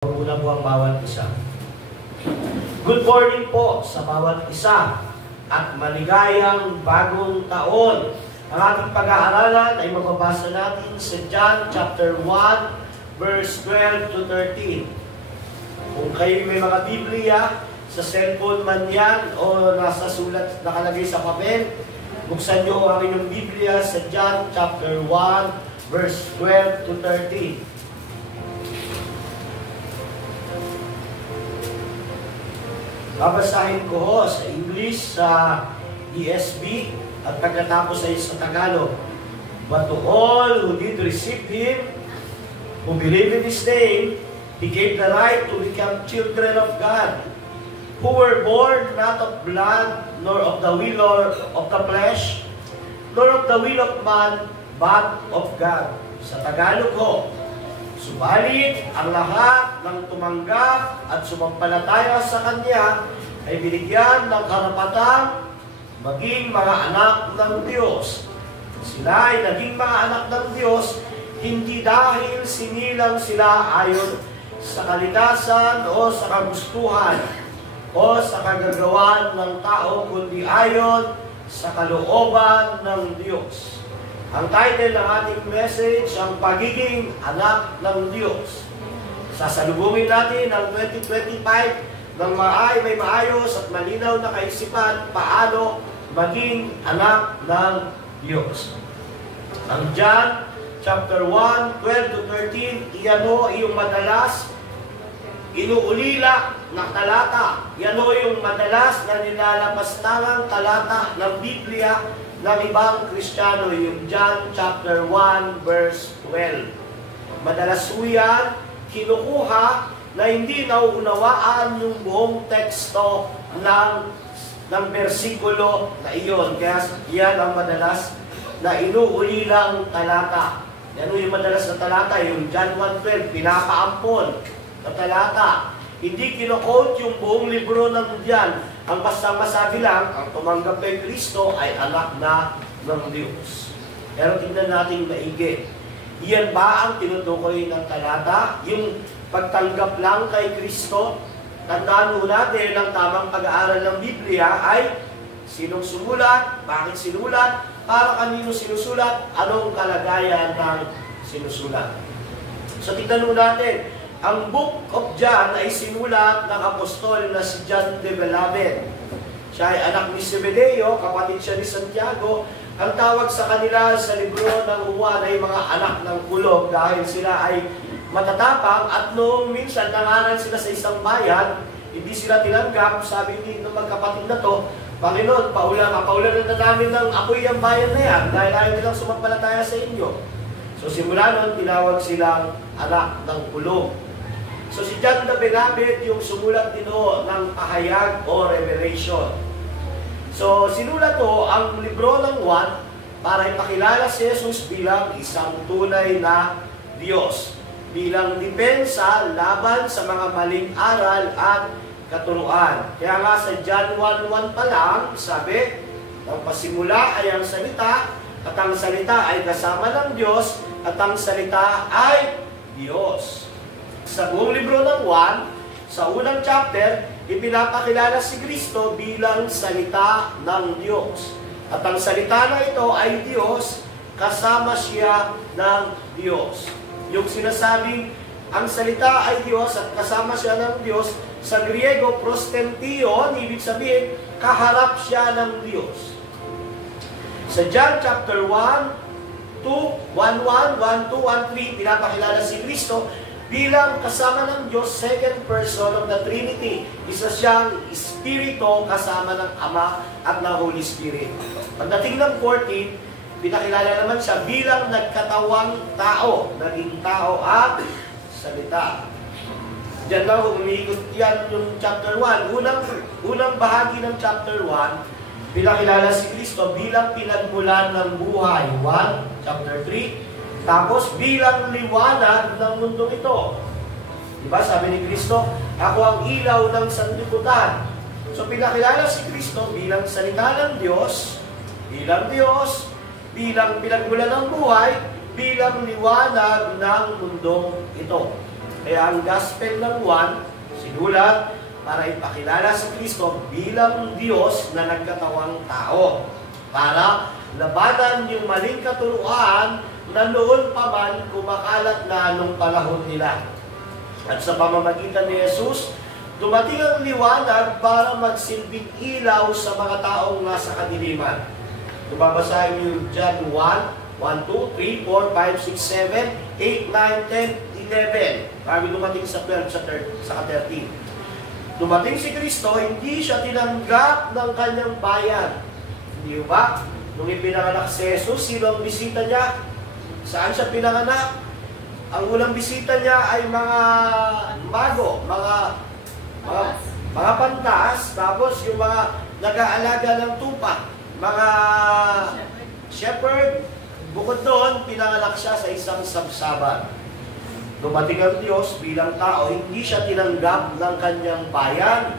Una po ang bawat isa. Good morning po sa bawat isa at maligayang bagong taon. Ang ating pag-aaralan ay mababasa natin sa John chapter 1 verse 12 to 13. Kung kayo may mga Biblia, sa cellphone man yan o nasa sulat nakalagay sa papel, buksan nyo ang inyong Biblia sa John chapter 1 verse 12 to 13. Babasahin ko ho sa English, sa ESV, at pagkatapos ay sa Tagalog. But to all who did receive Him, who believe in His name, He gave the right to become children of God, who were born not of blood, nor of the will of the flesh, nor of the will of man, but of God. Sa Tagalog ho, subalit, ang lahat ng tumanggap at sumampalataya sa Kanya ay binigyan ng karapatang maging mga anak ng Diyos. Sila ay naging mga anak ng Diyos hindi dahil sinilang sila ayon sa kalikasan o sa kagustuhan o sa kagagawan ng tao, kundi ayon sa kalooban ng Diyos. Ang title ng ating message, ang pagiging anak ng Diyos. Sasalubungin natin ang 2025 ng may maayos at malinaw na kaisipan paano maging anak ng Diyos. Ang John chapter 1, 12 to 13, iyan ho yung madalas inuulila na talata. Iyan ho yung madalas na nilalapastangang talata ng Biblia ng ibang Kristiyano, yung John chapter 1 verse 12. Madalas po yan, kinukuha na hindi nauunawaan yung buong teksto ng bersikulo na iyon. Kaya yan ang madalas na inuulilang talata. Yan yung madalas na talata, yung John 1:12, pinapaampon na talata. Hindi kino-quote yung buong libro ng John. Ang basta masabi lang, ang tumanggap kay Kristo ay anak na ng Diyos. Pero tingnan natin maigi. Iyan ba ang tinutukoy ng talata? Yung pagtanggap lang kay Kristo? Tandaan mo natin ang tamang pag-aaral ng Biblia ay sinong sumulat, bakit sinulat, para kanino sinusulat, anong kalagayan ng sinusulat. So tingnan mo natin, ang Book of John ay sinulat ng apostol na si John the Beloved. Siya ay anak ni Zebedeo, kapatid siya ni Santiago. Ang tawag sa kanila sa libro ng Juan ay mga anak ng kulog dahil sila ay matatapang at noong minsan nangaral sila sa isang bayan, hindi sila tinanggap. Sabi ng magkapatid na to, Panginoon, paulan na namin ng apoy ang bayan na yan dahil ayaw nilang sumampalataya sa inyo. So simula noon, tinawag silang anak ng kulog. So si John the Beloved yung sumulat dito ng pahayag o revelation. So sinulat to ang libro ng Juan para ipakilala si Jesus bilang isang tunay na Diyos, bilang depensa laban sa mga maling aral at katuruan. Kaya nga sa John 1:1 pa lang, sabi, ang pasimula ay ang salita, at ang salita ay kasama ng Diyos, at ang salita ay Diyos. Sa buong libro ng Juan, sa unang chapter, ipinapakilala si Kristo bilang salita ng Diyos. At ang salita na ito ay Diyos, kasama siya ng Diyos. Yung sinasabing, ang salita ay Diyos at kasama siya ng Diyos, sa Griego, prostention, ibig sabihin, kaharap siya ng Diyos. Sa John chapter 1, 2, 1:1, 1:2, 1:3, pinapakilala si Kristo bilang kasama ng Diyos, second person of the Trinity. Isa siyang Espiritu kasama ng Ama at ng Holy Spirit. Pagdating ng 14, pinakilala naman siya bilang nagkatawang tao, naging tao at salita. Diyan lang umiikot yan yung chapter 1. Unang bahagi ng chapter 1, pinakilala si Kristo bilang pinagmulan ng buhay. 1, chapter 3. Tapos bilang liwanag ng mundong ito. Diba? Sabi ni Kristo, ako ang ilaw ng sanlibutan. So pinakilala si Kristo bilang salita ng Diyos, bilang pinagmulan ng buhay, bilang liwanag ng mundong ito. Kaya ang Gospel ng Juan, sinulat para ipakilala sa Kristo bilang Diyos na nagkatawang tao. Para labanan yung maling katuruan na noon pa man kumakalat na nung panahon nila. At sa pamamagitan ni Jesus, dumating ang liwanag para magsilbing ilaw sa mga taong nasa kadiliman. Babasahin niyo John 1, 1, 2, 3, 4, 5, 6, 7, 8, 9, 10, 11. Bago dumating sa 12, sa 13. Dumating si Kristo, hindi siya tinanggap ng kanyang bayan. Hindi ba? Nung ipinanganak si Jesus, sino ang bisita niya? Saan siya pinanganak? Ang unang bisita niya ay mga mago, mga pantas, tapos yung mga nag-aalaga ng tupa, mga shepherd. Bukod doon, pinanganak siya sa isang sabsaban. Dumating ang Diyos bilang tao, hindi siya tinanggap ng kanyang bayan,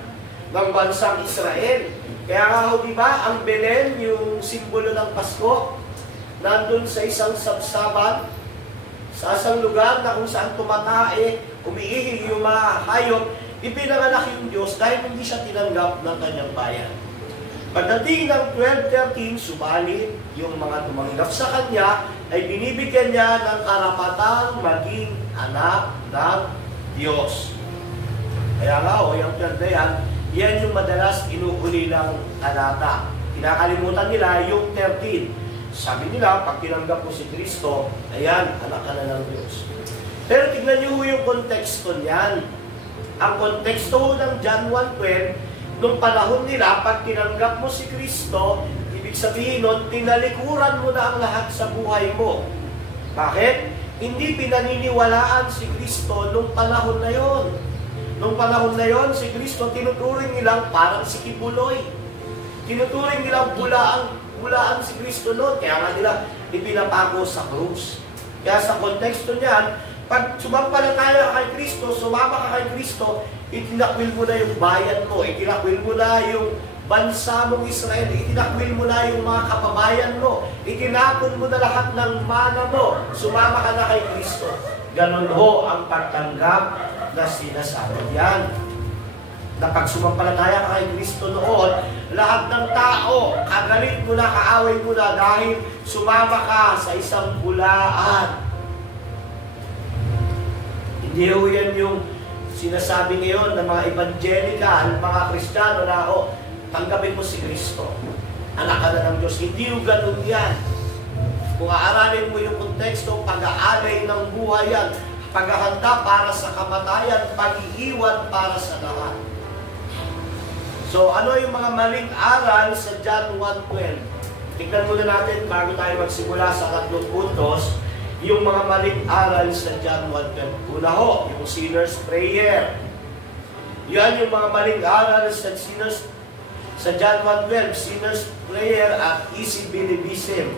ng bansang Israel. Kaya nga ho, di ba, ang Belen, yung simbolo ng Pasko, nandun sa isang sabsaban, sa isang lugar na kung saan tumatae, umiihi yung mga hayop, ipinanganak yung Diyos dahil hindi siya tinanggap ng kanyang bayan. Pagdating ng 12:13, subalit yung mga tumanggap sa kanya ay binibigyan niya ng karapatang maging anak ng Diyos. Kaya nga o, yung 12 yan yung madalas inuulilang talata. Kinakalimutan nila yung 13. Sabi nila, pag tinanggap mo si Kristo, ayan, anak ka na ng Diyos. Pero tignan niyo yung konteksto niyan. Ang konteksto ng John 1:12, nung panahon nila, pag tinanggap mo si Kristo, ibig sabihin nun, tinalikuran mo na ang lahat sa buhay mo. Bakit? Hindi pinaniniwalaan si Kristo nung panahon na yon. Nung panahon na yon, si Kristo tinuturing nilang parang si Kibuloy. Tinuturing nilang bulaan si Kristo noon. Kaya nga nila ipinapako sa krus. Kaya sa konteksto niyan, pag sumampalataya ka kay Kristo, sumama ka kay Kristo, itinakwil mo na yung bayan mo, itinakwil mo na yung bansa mong Israel, itinakwil mo na yung mga kababayan mo, itinapon mo na lahat ng mana mo, sumama ka na kay Kristo. Ganon ho ang pagtanggap na sinasabi yan. Na pag sumampalataya ka kay Kristo noon, lahat ng tao, kagalit mo na, kaaway mo na dahil sumama ka sa isang bulaan. Hindi ho yan yung sinasabi ngayon ng mga evangelical, mga Kristiyano na, tanggapin mo si Kristo. Anak ka na ng Diyos. Hindi yung ganun yan. Kung aaralin mo yung konteksto, pag-aalay ng buhay yan, paghahanda para sa kamatayan, pag-iiwan para sa lahat. So, ano yung mga maling aral sa John 1:12? Tignan muna natin bago tayo magsimula sa 3 puntos, yung mga maling aral sa John 1:12. Una ho, yung sinner's prayer. Yan yung mga maling aral sa John 1:12, sinner's prayer at easy believism.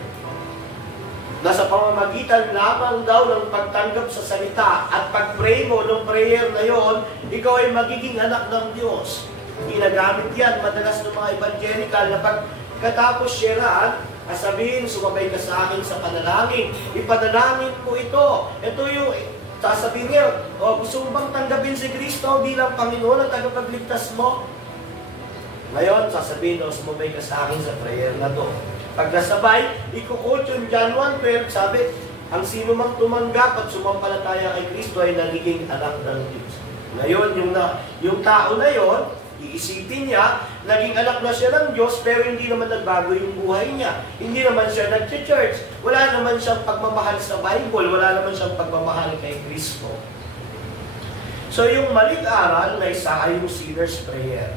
Nasa pamamagitan lamang daw ng pagtanggap sa salita at pag-pray mo ng prayer na yon, ikaw ay magiging anak ng Diyos. Ginagamit yan madalas ng mga evangelical na pagkatapos sharean, sabihin, sumabay ka sa akin sa panalangin. Ipanalangin mo ito. Ito yung sasabihin niya, gusto mo bang tanggapin si Kristo bilang Panginoon at tagapagligtas mo? Ngayon, sasabihin, sumabay ka sa akin sa prayer na to. Pag nasabay, ikukot yung John 1:12, sabi, ang sino mang tumanggap at sumampalataya kay Kristo ay nagiging anak ng Diyos. Ngayon, yung tao na yon, iisipin niya, naging anak na siya ng Diyos, pero hindi naman nagbago yung buhay niya. Hindi naman siya nag-church. Wala naman siyang pagmamahal sa Bible. Wala naman siyang pagmamahal kay Kristo. So, yung maling aral na isa ay yung sinner's prayer.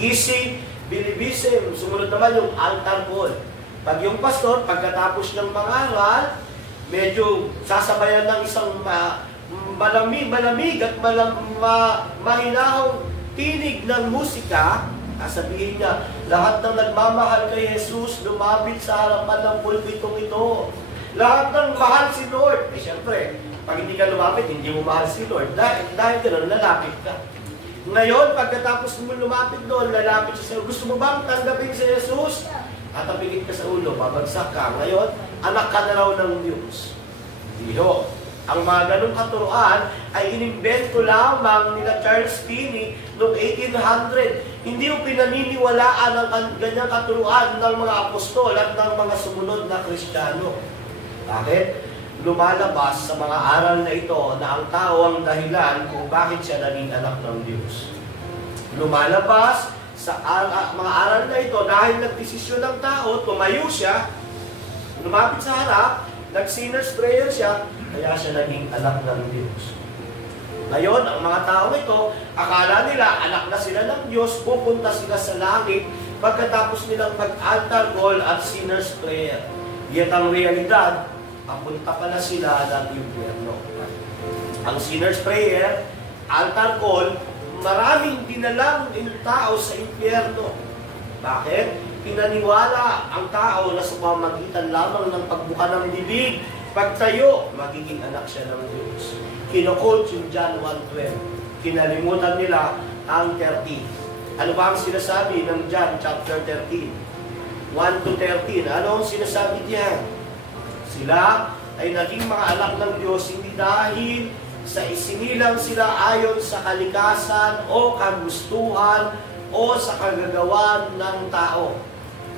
Easy believism. Sumunod naman yung altar call. Pag yung pastor, pagkatapos ng mangaral, medyo sasabayan ng isang malamig at mahinahong tinig ng musika, sabihin niya, lahat ng nagmamahal kay Jesus, lumapit sa harapan ng pulpitong ito. Lahat ng mahal si Lord. Siyempre, pag hindi ka lumapit, hindi mo mahal si Lord. Dahil gano'n, lalapit ka. Ngayon, pagkatapos mo lumapit doon, lalapit siya sa'yo. Gusto mo bang tanggapin si Jesus? Tatapigit ka sa ulo, babagsak ka. Ngayon, anak ka na raw ng Diyos. Hindi ho. Ang mga ganong katuruan ay inimbento lamang nila Charles Finney noong 1800. Hindi yung pinaniniwalaan ang ganyang katuruan ng mga apostol at ng mga sumunod na Kristiyano. Bakit? Lumalabas sa mga aral na ito na ang tao ang dahilan kung bakit siya naging anak ng Diyos. Lumalabas sa mga aral na ito dahil nagdesisyon ng tao, tumayo siya, lumapit sa harap, nag-sinner's prayer siya, kaya siya naging anak ng Diyos. Ngayon, ang mga tao ito, akala nila anak na sila ng Diyos, pupunta sila sa langit pagkatapos nilang mag-altar call at sinner's prayer. Yet ang realidad, papunta pala sila ng impyerno. Ang sinner's prayer, altar call, maraming dinalang tao sa impyerno. Bakit? Pinaniwala ang tao na sa pamamagitan lamang ng pagbuka ng bibig, pagtayo, magiging anak siya ng Diyos. Kino-quote yung John 1:12. Kinalimutan nila ang 13. Ano ba ang sinasabi ng John chapter 13? 1 to 13. Ano ang sinasabi diyan? Sila ay naging mga anak ng Diyos hindi dahil sa isinilang sila ayon sa kalikasan o kagustuhan o sa kagagawan ng tao,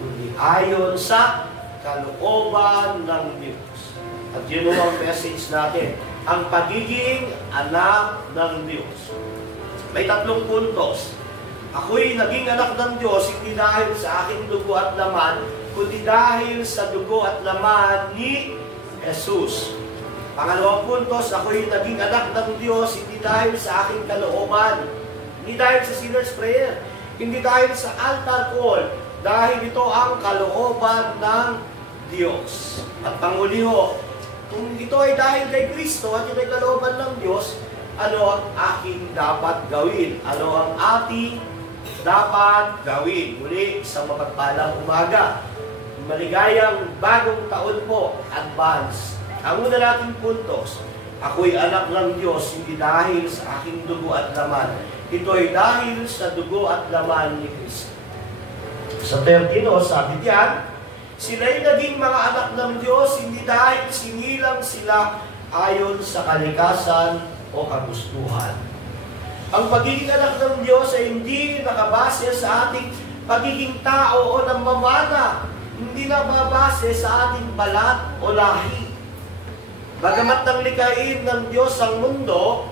kundi ayon sa kalooban ng Diyos. At yun ang message natin, ang pagiging anak ng Diyos. May 3 puntos. Ako'y naging anak ng Diyos hindi dahil sa aking dugo at laman, kundi dahil sa dugo at laman ni Jesus. Pangalawang puntos, ako'y naging anak ng Diyos hindi dahil sa aking kalooban, hindi dahil sa sinner's prayer, hindi dahil sa altar call, dahil ito ang kalooban ng Diyos. At panguliho, kung ito ay dahil kay Kristo at ito ay kalooban ng Diyos, ano ang aking dapat gawin? Ano ang ating dapat gawin? Muli, sa mapagpalang umaga, maligayang bagong taon po, advance. Ang una nating puntos, ako'y anak ng Diyos, hindi dahil sa aking dugo at laman. Ito ay dahil sa dugo at laman ni Kristo. Sa 13, sabi diyan, sila'y naging mga anak ng Diyos, hindi dahil sinilang sila ayon sa kalikasan o kagustuhan. Ang pagiging anak ng Diyos ay hindi nakabase sa ating pagiging tao o namamana. Hindi nababase sa ating balat o lahi. Bagamat nang likhain ng Diyos ang mundo,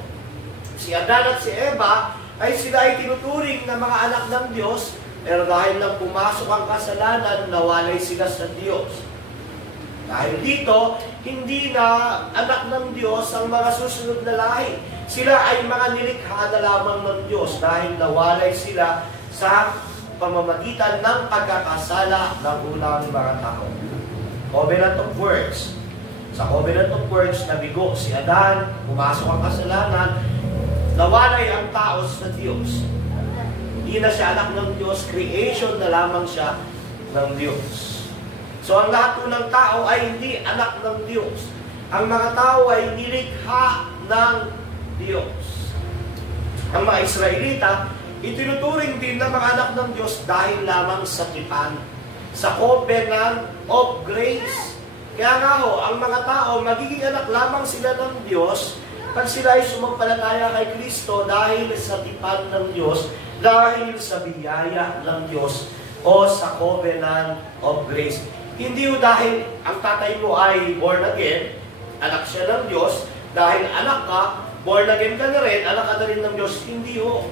si Adan at si Eva, ay sila ay tinuturing na mga anak ng Diyos, pero dahil nang pumasok ang kasalanan, nawalay sila sa Diyos. Dahil dito, hindi na anak ng Diyos ang mga susunod na lahi. Sila ay mga nilikha na lamang ng Diyos dahil nawalay sila sa pamamagitan ng pagkakasala ng unang mga tao. Covenant of Works. Sa Covenant of Works, nabigo si Adan, pumasok ang kasalanan, nawalay ang tao sa Diyos. Hindi na siya anak ng Diyos, creation na lamang siya ng Diyos. So ang lahat ng tao ay hindi anak ng Diyos. Ang mga tao ay nilikha ng Diyos. Ang mga Israelita, itinuturing din na mga anak ng Diyos dahil lamang sa tipan, sa covenant of grace. Kaya nga ho, ang mga tao, magiging anak lamang sila ng Diyos pag sila ay sumampalataya kay Kristo dahil sa tipan ng Diyos, dahil sa biyaya ng Diyos o sa covenant of grace. Hindi ho dahil ang tatay mo ay born again, anak siya ng Diyos, dahil anak ka, born again ka na rin, anak ka na rin ng Diyos. Hindi ho.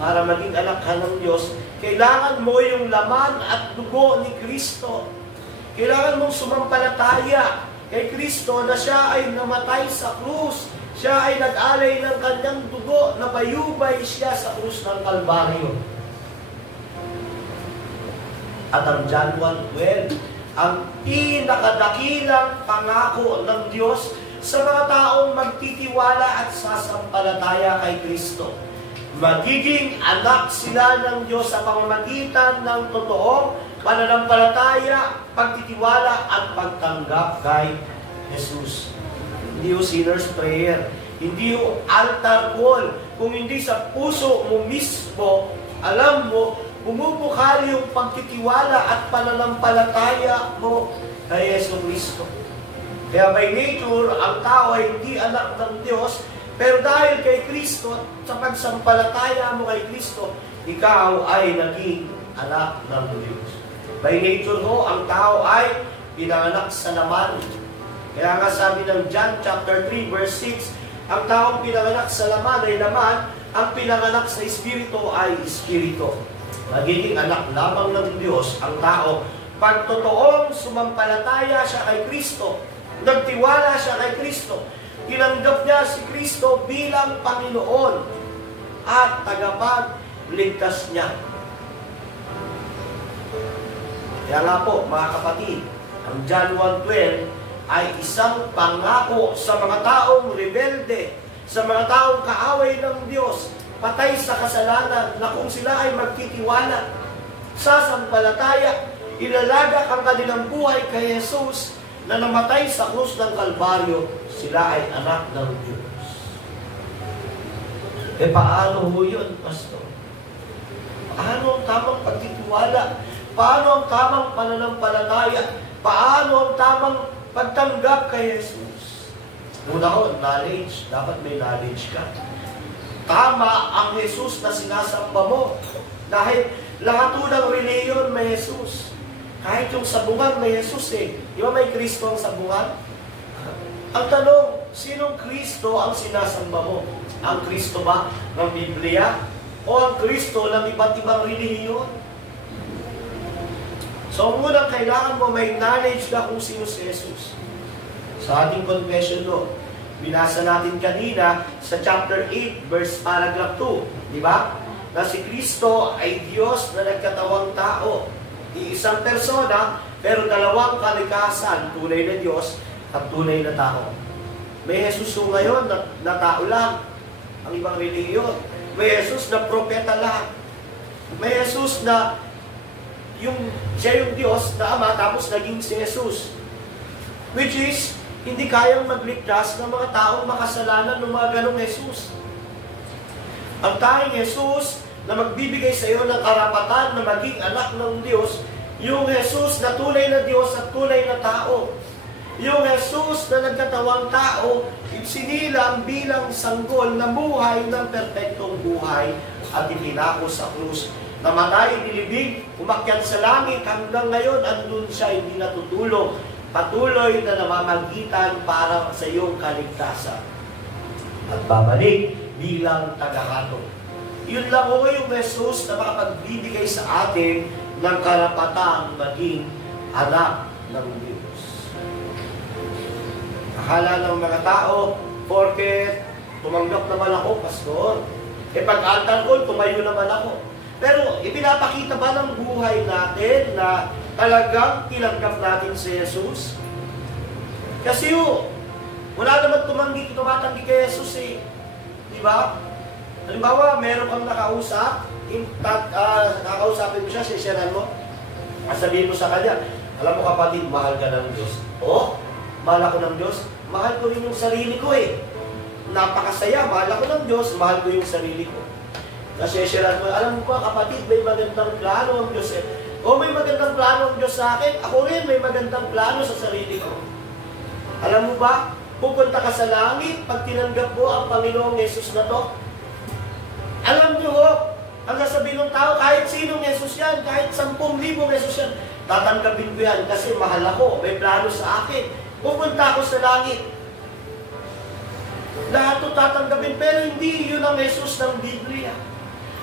Para maging anak ka ng Diyos, kailangan mo yung laman at dugo ni Kristo. Kailangan mong sumampalataya kay Kristo na siya ay namatay sa krus. Siya ay nag-alay ng kanyang dugo, na bayubay siya sa krus ng Kalbaryo. At ang John 1:12, ang pinakadakilang pangako ng Diyos sa mga taong magtitiwala at sasampalataya kay Kristo. Magiging anak sila ng Diyos sa pamamagitan ng totoong pananampalataya, pagtitiwala at pagtanggap kay Jesus. Hindi yung sinner's prayer, hindi yung altar call. Kung hindi sa puso mo mismo, alam mo, bumubukal yung pagtitiwala at pananampalataya mo kay Yesu Kristo. Kaya by nature, ang tao ay hindi anak ng Diyos, pero dahil kay Kristo, sa pagsampalataya mo kay Kristo, ikaw ay naging anak ng Diyos. By nature ho, ang tao ay pinanganak sa laman. Kaya nga sabi ng John chapter 3 verse 6, ang taong pinanganak sa laman ay laman, ang pinanganak sa Espiritu ay Espiritu. Magiging anak lamang ng Diyos ang tao pag totoong sumampalataya siya kay Kristo, nagtiwala siya kay Kristo, tinanggap niya si Kristo bilang Panginoon at tagapagligtas niya. Kaya nga po, mga kapatid, ang John 1:12 ay isang pangako sa mga taong rebelde, sa mga taong kaaway ng Diyos, patay sa kasalanan, na kung sila ay magtitiwala, sasampalataya, ilalagak ang kanilang buhay kay Jesus na namatay sa krus ng Kalbaryo, sila ay anak ng Diyos. Paano ho yun, Pastor? Paano ang tamang pagtitiwala? Paano ang tamang pananampalataya? Paano ang tamang pagtanggap kay Jesus? Una ko, knowledge. Dapat may knowledge ka. Tama ang Jesus na sinasamba mo. Dahil lahat ng reliyon may Jesus. Kahit yung sabungan may Jesus eh. Di ba may Kristo ang sabungan? Ang tanong, sinong Kristo ang sinasamba mo? Ang Kristo ba ng Biblia? O ang Kristo ng iba't ibang reliyon? So, unang kailangan mo may knowledge ka kung sino si Jesus. Sa ating confession law, binasa natin kanina sa chapter 8, verse paragraph 2. Di ba? Na si Kristo ay Diyos na nagkatawang tao. Iisang persona, pero dalawang kalikasan, tunay na Diyos at tunay na tao. May Jesus ngayon na tao lang, ang ibang reliyon. May Jesus na propeta lang. May Jesus na siya yung Diyos na Ama, tapos naging si Jesus. Which is, hindi kayang magligtas ng mga taong makasalanan ng mga ganong Jesus. Ang tanging Jesus na magbibigay sa iyo ng karapatan na maging anak ng Diyos, yung Jesus na tunay na Diyos at tunay na tao. Yung Jesus na nagkatawang tao, sinilang bilang sanggol na buhay ng perpektong buhay at ipinako sa krus. Namatay, nilibig, umakyat sa langit, hanggang ngayon andun siya, hindi natutulog. Patuloy na namamagitan para sa iyong kaligtasan. At babalik bilang tagahatol. Yun lang ho yung Jesus na makapagbibigay sa atin ng karapatang maging anak ng Diyos. Akala ng mga tao, porket tumanggap naman ako, Pastor. Pag-altar ko, tumayo naman ako. Pero ipinapakita ba ng buhay natin na talagang tinanggap natin si Jesus? Kasi wala naman tumatanggi kay Jesus eh. Di ba? Halimbawa, meron kang nakausap, kakausapin mo siya, sisyaran mo, sabihin mo sa kanya, alam mo kapatid, mahal ka ng Diyos. Mahal ako ng Diyos, mahal ko rin yung sarili ko eh. Napakasaya, mahal ako ng Diyos, mahal ko yung sarili ko. Kasi sisyaran mo, alam mo ba kapatid, may magandang plano ang Diyos eh. May magandang plano ang Diyos sa akin, ako rin may magandang plano sa sarili ko. Alam mo ba, pupunta ka sa langit pag tinanggap mo ang Panginoong Jesus na to. Alam niyo ang sasabihin ng tao, kahit sinong Jesus yan, kahit 10,000 Jesus yan, tatanggapin ko yan kasi mahal ako, may plano sa akin. Pupunta ako sa langit. Lahat ito tatanggapin, pero hindi yun ang Jesus ng Biblia.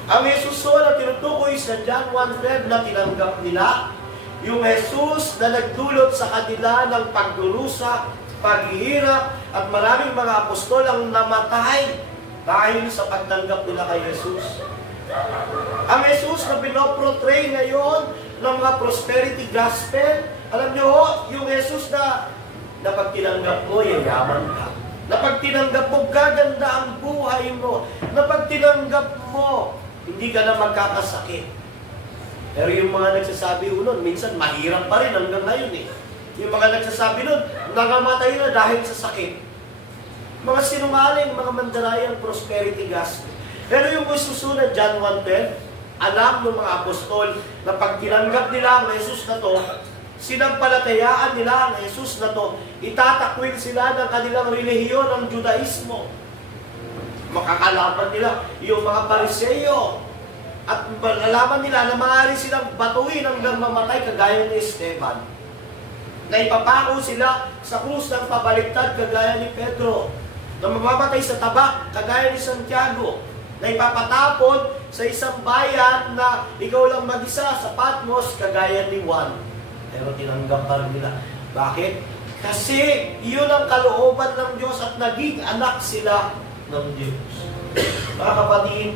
Ang Jesus na tinutukoy sa John 1:12 na tinanggap nila, yung Jesus na nagdulot sa kanila ng pagdurusa, paghihirap, at maraming mga apostol ang namatay dahil sa pagtanggap nila kay Jesus. Ang Jesus na pinoportray ngayon ng mga prosperity gospel, alam nyo yung Jesus na pag tinanggap mo, yayaman ka. Na pag tinanggap mo, gaganda ang buhay mo. Na pag tinanggap mo, hindi ka na magkakasakit. Pero yung mga nagsasabi nun, minsan mahirap pa rin hanggang ngayon eh. Yung mga nagsasabi nun, nangamatay na dahil sa sakit. Mga sinungaling, mga mandarayang prosperity gospel. Pero yung susunod, John 1:10, alam ng mga apostol na pag tinanggap nila ang Jesus na to, sinampalatayaan nila ang Jesus na to, itatakwil sila ng kanilang relihiyon, ng Judaismo. Makakalaban nila yung mga Pariseo. At malalaman nila na maaari silang batuin hanggang mamatay kagaya ni Esteban. Na ipapako sila sa krus ng pabaliktad kagaya ni Pedro. Na mamamatay sa tabak kagaya ni Santiago. Na ipapatapon sa isang bayan na ikaw lang mag-isa sa Patmos kagaya ni Juan. Pero tinanggap pa rin nila. Bakit? Kasi iyon ang kalooban ng Diyos at naging anak sila ng Diyos. Mga kapatid,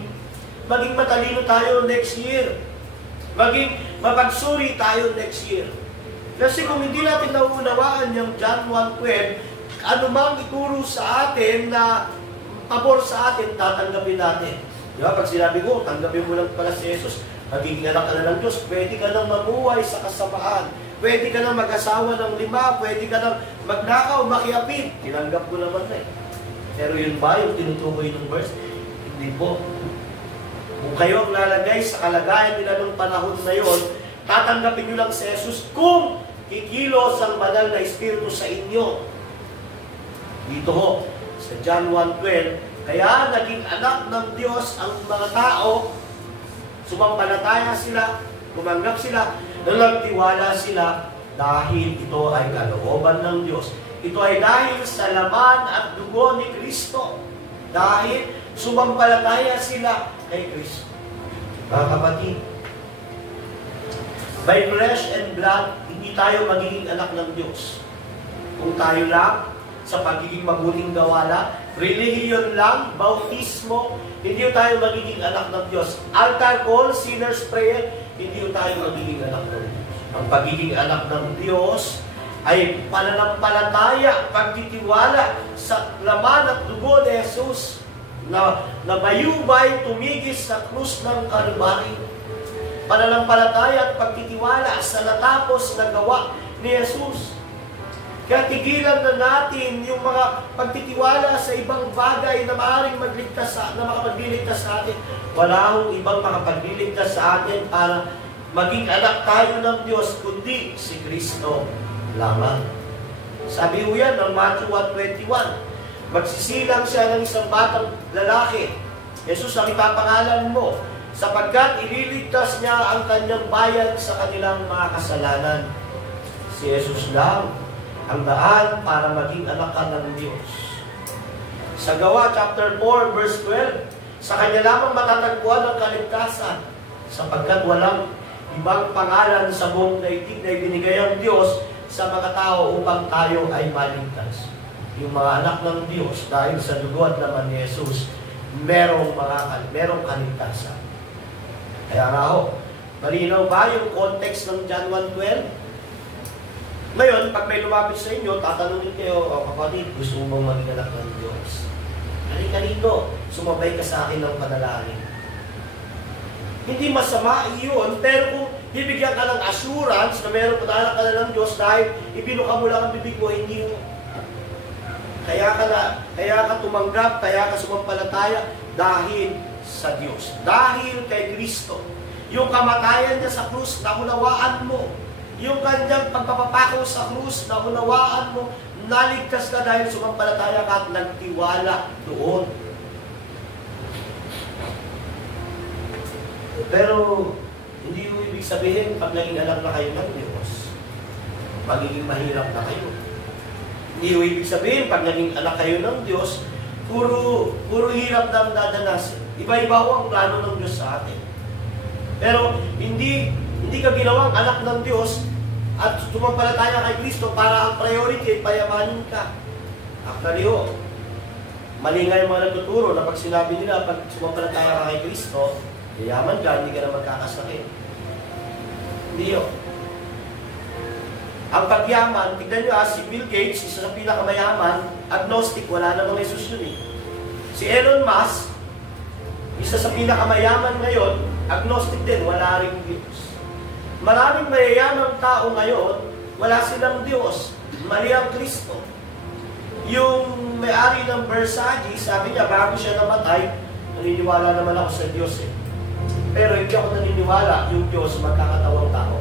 maging matalino tayo next year. Maging mapagsuri tayo next year. Kasi kung hindi natin nauunawaan yung John 1:12, anumang ituro sa atin na pabor sa atin, tatanggapin natin. Di ba? Pag sinabi ko, tanggapin mo lang pala si Jesus, magiging anak ka na ng Diyos, pwede ka nang mabuhay sa kasamaan, pwede ka nang mag-asawa ng 5, pwede ka nang magnakaw, makiapid. Tinanggap ko naman na eh. Pero yun ba yung tinutukoy ng verse? Hindi po. Kung kayo ang lalagay sa kalagayan nila nung panahon na yon, tatanggapin nyo lang si Jesus kung kikilos ang banal na Espiritu sa inyo. Dito ho, sa John 1:12, kaya naging anak ng Diyos ang mga tao, sumampalataya sila, tumanggap sila, nagtiwala sila, dahil ito ay kalooban ng Diyos. Ito ay dahil sa laman at dugo ni Kristo. Dahil sumampalataya sila kay Kristo. Mga kapatid, by flesh and blood, hindi tayo magiging anak ng Diyos. Kung tayo lang, sa pagiging mabuting gawa lang, relihiyon lang, bautismo, hindi tayo magiging anak ng Diyos. Altar call, sinner's prayer, hindi tayo magiging anak ng Diyos. Ang pagiging anak ng Diyos ay pananampalataya, pagtitiwala sa laman at dugo ni Jesus na bayubay, tumigis sa krus ng Kalbaryo. Pananampalataya at pagtitiwala sa natapos na gawa ni Jesus. Kaya tigilan na natin yung mga pagtitiwala sa ibang bagay na maaaring magligtas na makapagliligtas sa atin. Wala akong ibang makapagliligtas sa atin para maging anak tayo ng Diyos, kundi si Kristo lamang. Sabi ko yan ng Matthew 1:21. Magsisilang siya ng isang batang lalaki. Jesus ang ipapangalan mo, sapagkat ililigtas niya ang kanyang bayan sa kanilang mga kasalanan. Si Jesus lang ang daan para maging anak ka ng Diyos. Sa Gawa chapter 4 verse 12, sa kanya lamang matatagpuan ang kaligtasan, sapagkat walang ibang pangalan sa buong daigdig na ibinigay ang Diyos sa mga tao upang tayo ay maligtas. Yung mga anak ng Diyos, dahil sa dugo at laman ni Jesus, merong kaligtasan. Kaya nga ho, malinaw ba yung context ng John 1:12? Ngayon, pag may lumapit sa inyo, tatanungin kayo, kapatid, gusto mo bang maging anak ng Diyos? Halika rito, sumabay ka sa akin ng panalangin. Hindi masama iyon, pero kung bibigyan ka ng assurance na meron patanak ka na ng Diyos dahil ibinuka mo lang ang bibig mo, hindi mo. Kaya ka tumanggap, kaya ka sumampalataya dahil sa Diyos. Dahil kay Kristo. Yung kamatayan niya sa krus, naunawaan mo. Yung kanyang pagpapapako sa krus, naunawaan mo, naligtas ka dahil sumampalataya ka at nagtiwala doon. Pero, hindi yung ibig sabihin, pag naging anak na kayo ng Diyos, magiging mahirap na kayo. Hindi yung ibig sabihin, pag naging anak kayo ng Diyos, puro hirap na ang dadanasin. Iba-iba ho ang plano ng Diyos sa atin. Pero, hindi ka ginawang anak ng Diyos at sumampalataya kay Kristo para ang priority ay payamanin ka. Actually ho, mali nga yung mga nagtuturo na pag sinabi nila, pag sumampalataya ka kay Kristo, yayaman ka, hindi ka na magkakasakit. Hindi ho. Ang pagyaman, tignan nyo si Bill Gates, isa sa pinakamayaman, agnostic, wala namang Jesus yun eh. Si Elon Musk, isa sa pinakamayaman ngayon, agnostic din, wala rin Diyos. Maraming mayayamang tao ngayon, wala silang Diyos. Mali ang Kristo. Yung may-ari ng Versace, sabi niya, bago siya namatay, naniniwala naman ako sa Diyos eh. Pero hindi ako naniniwala yung Diyos magkakatawang tao.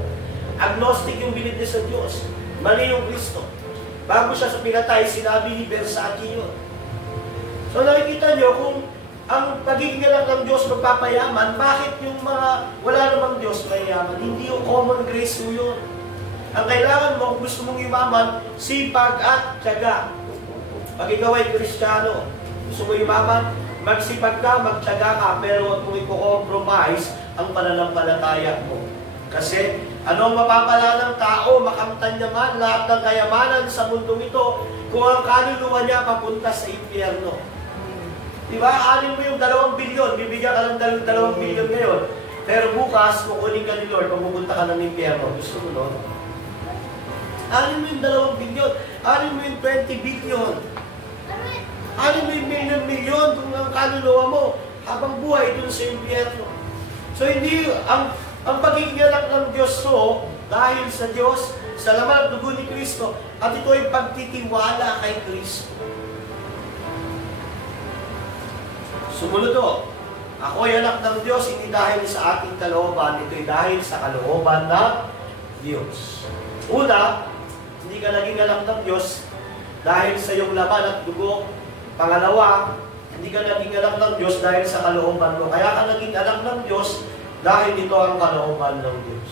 Agnostic yung bilid niya sa Diyos. Mali yung Kristo. Bago siya sa pinatay, sinabi ni Versace yun. So nakikita nyo kung ang pagiging lang ng Diyos magpapayaman, bakit yung mga wala namang Diyos mayayaman? Hindi yung common grace mo yun. Ang kailangan mo, kung gusto mong yumaman, sipag at tiyaga. Pag ikaw ay Kristiyano, gusto mo yumaman, magsipag ka, magtiyaga ka, pero huwag mong i-compromise ang pananampalataya mo. Kasi, ano ang mapapala ng tao, makamtan niya man lahat ng kayamanan sa mundong ito, kung ang kaluluwa niya papunta sa impyerno. Diba? Alin mo yung 2 bilyon, bibigyan ka ng 2 bilyon ngayon, pero bukas, kukunin ka ni Lord, mapupunta ka ng impyerno. Gusto mo, no? Alin mo yung 2 bilyon, alin mo yung 20 bilyon, alin mo yung milyon kung ang kaluluwa mo, habang buhay dun sa impyerno. So, hindi, ang pagiging anak ng Diyos so, dahil sa Diyos, sa laman at dugo ni Kristo, at ito ay pagtitiwala kay Kristo. Sumunod o, ako ay anak ng Diyos, hindi dahil sa ating kalooban, ito ay dahil sa kalooban ng Diyos. Una, hindi ka naging anak ng Diyos dahil sa iyong laman at dugo. Pangalawa, hindi ka naging anak ng Diyos dahil sa kalooban mo. Kaya ka naging anak ng Diyos dahil ito ang kalooban ng Diyos.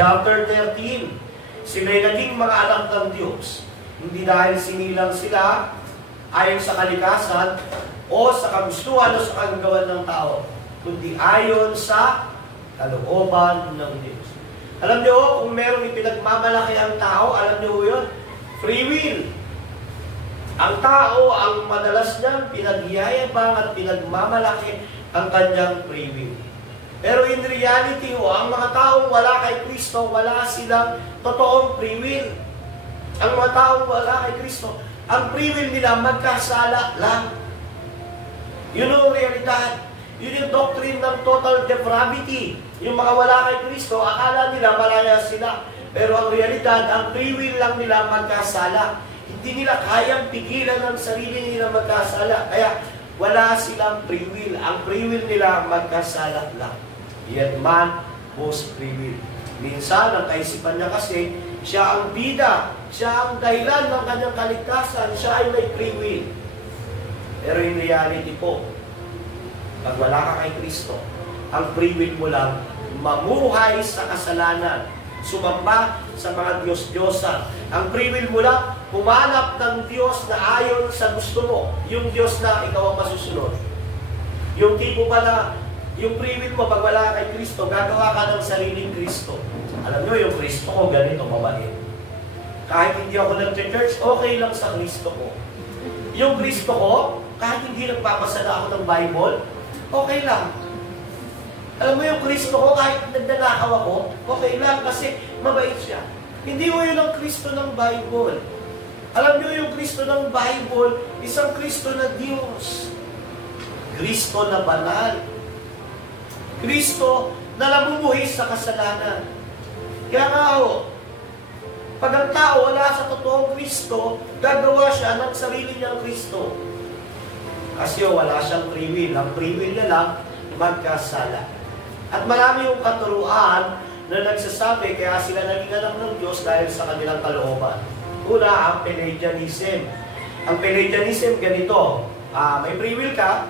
Chapter 13, sila'y naging mga anak ng Diyos, hindi dahil sinilang sila ayon sa kalikasan o sa kagustuhan o sa kagagawan ng tao, kundi ayon sa kalooban ng Diyos. Alam niyo, kung merong ipinagmamalaki ang tao, alam niyo yun, free will. Ang tao, ang madalas niyang pinagyayabang at pinagmamalaki ang kanyang free will. Pero in reality, ang mga taong wala kay Kristo, wala silang totoong free will. Ang mga taong wala kay Kristo, ang free will nila magkasala lang. Yun ang realidad. Yun yung doctrine ng total depravity. Yung mga wala kay Kristo, akala nila malaya sila. Pero ang realidad, ang free will lang nila magkasala. Hindi nila kayang pigilan ng sarili nila magkasala. Kaya wala silang free will. Ang free will nila magkasala lang. Yet man was free will. Minsan, ang kaisipan niya kasi, siya ang bida, siya ang dahilan ng kanyang kaligtasan, siya ay may free will. Pero in reality po, pag wala ka kay Kristo, ang free will mo lang, mamuhay sa kasalanan, sumamba sa mga Diyos-Diyosan. Ang free will mo lang, humanap ng Diyos na ayon sa gusto mo. Yung Diyos na ikaw ang masusunod. Yung tipo ba na, yung free will mo, pag wala kay Kristo, gagawa ka ng sariling Kristo. Alam nyo, yung Kristo ko, ganito, mabait. Kahit hindi ako nag-church, okay lang sa Kristo ko. Yung Kristo ko, kahit hindi nagpapasala ako ng Bible, okay lang. Alam mo yung Kristo ko, kahit nagdalakaw ako, okay lang kasi mabait siya. Hindi mo yun ang Kristo ng Bible. Alam nyo yung Kristo ng Bible, isang Kristo na Diyos. Kristo na banal. Kristo na namumuhay sa kasalanan. Kaya nga pag ang tao wala sa totoong Kristo, gagawa siya ng sarili niyang Kristo. Kasi wala siyang free will. Ang free will niya lang, magkasala. At marami yung katuruan na nagsasabi kaya sila naging anak ng Diyos dahil sa kanilang kalooban. Una, ang Pelagianism. Ang Pelagianism, ganito. May free will ka,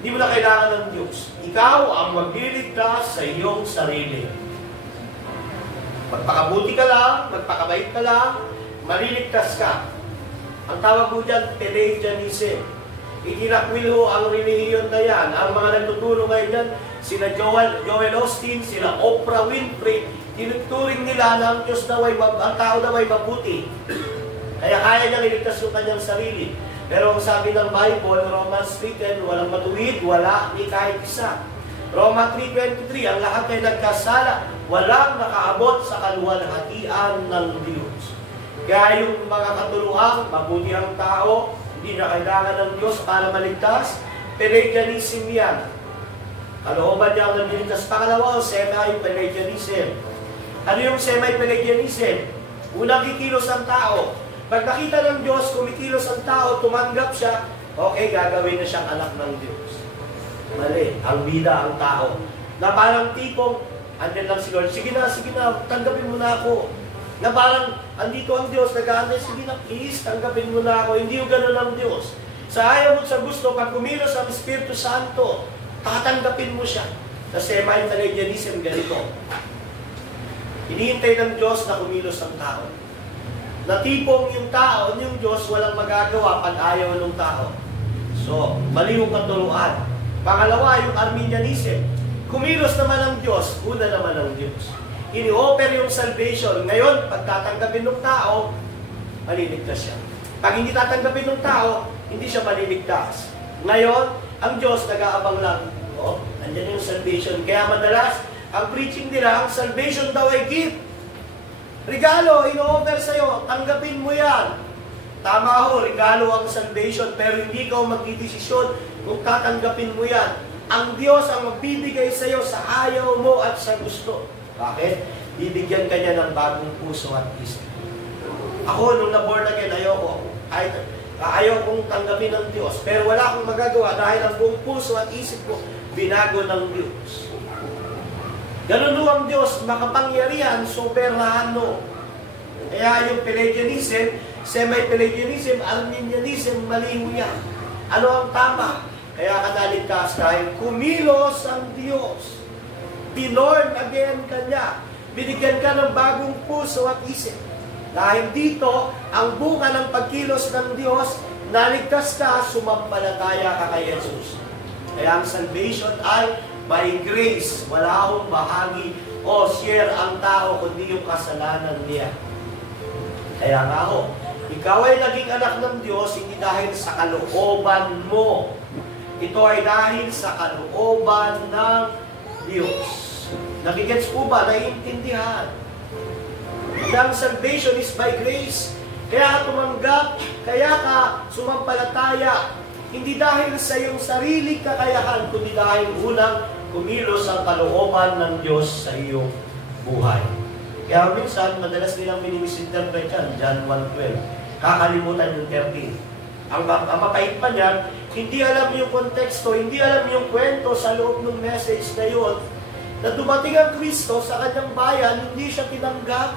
hindi mo na kailangan ng Diyos. Ikaw ang magliligtas sa iyong sarili. Magpakabuti ka lang, magpakabait ka lang, maliligtas ka. Ang tawag mo dyan, Pelagianism. Itinakwil ho ang relihiyon na yan. Ang mga nagtutulong ngayon dyan, sila Joel Osteen, sila Oprah Winfrey, tinuturing nila na ang Diyos daw ay, ang tao daw ay mabuti. Kaya kaya niyang iligtas yung kanyang sarili. Pero ang sabi ng Bible, Romans 3:10, walang matuwid, wala ni kahit isa. Romans 3:23, ang lahat ay nagkasala, walang nakaabot sa kaluwalhatian ng Diyos. Kaya yung mga katuluang, mabuti ang tao, hindi na kailangan ng Diyos para maligtas, Pelagianism yan. Kalooban niya ang nagliligtas. Pangalawa, semi-Pelagianism. Ano yung semi-Pelagianism? Unang kikilos ang tao. Pag nakita ng Diyos, kumikilos ang tao, tumanggap siya, okay, gagawin na siyang anak ng Diyos. Mali. Ang bida ang tao. Na parang tipong, andyan lang si Lord, sige na, tanggapin mo na ako. Na parang, andito ang Diyos, nag-aantay, sige na, please, tanggapin mo na ako. Hindi yung gano'n ang Diyos. Sa ayaw mo sa gusto, pag kumilos ang Espiritu Santo, tatanggapin mo siya. Sa semi-Pelagianism, ganito. Hinihintay ng Diyos na kumilos ang tao. Na tipong yung tao, yung Diyos, walang magagawa pag ayaw ng tao. So, mali yung katuruan. Pangalawa, yung Arminianism. Kumilos naman ang Diyos, una naman ang Diyos. Ini-offer yung salvation. Ngayon, pag tatanggapin ng tao, maliligtas siya. Pag hindi tatanggapin ng tao, hindi siya maliligtas. Ngayon, ang Diyos nag-aabang lang. Oh, nandiyan yung salvation. Kaya madalas, ang preaching nila, ang salvation daw ay gift. Regalo, ino-offer sa'yo, tanggapin mo yan. Tama ho, regalo ang salvation, pero hindi ka magdidesisyon kung tatanggapin mo yan. Ang Diyos ang magbibigay sa'yo sa ayaw mo at sa gusto. Bakit? Bibigyan ka niya ng bagong puso at isip. Ako, nung na-born again, ayaw kong tanggapin ng Diyos, pero wala akong magagawa dahil ang buong puso at isip ko, binago ng Diyos. Ganun ang Diyos, makapangyarihan, soberano. Kaya yung Pelagianism, semi-Pelagianism, Arminianism, maliho yan. Ano ang tama? Kaya kanaligtas dahil kumilos ang Diyos. Binorn again ka niya. Binigyan ka ng bagong puso at isip. Dahil dito, ang bunga ng pagkilos ng Diyos, naligtas ka, sumampalataya ka kay Jesus. Kaya ang salvation ay by grace, wala akong bahagi o share ang tao, kundi yung kasalanan niya. Kaya nga ho, ikaw ay naging anak ng Diyos, hindi dahil sa kalooban mo. Ito ay dahil sa kalooban ng Diyos. Nagigets po ba? Naiintindihan? Ang salvation is by grace. Kaya ka tumanggap, kaya ka sumampalataya. Hindi dahil sa iyong sarili kakayahan, kundi dahil unang kumilos ang kalooban ng Diyos sa iyong buhay. Kaya minsan, madalas nilang minimisinterpret yan, John 1:12. Kakalimutan yung 13. Ang mapait pa niyan, hindi alam yung konteksto, hindi alam yung kwento sa loob ng message na yun, na dumating ang Kristo sa kanyang bayan, hindi siya tinanggap.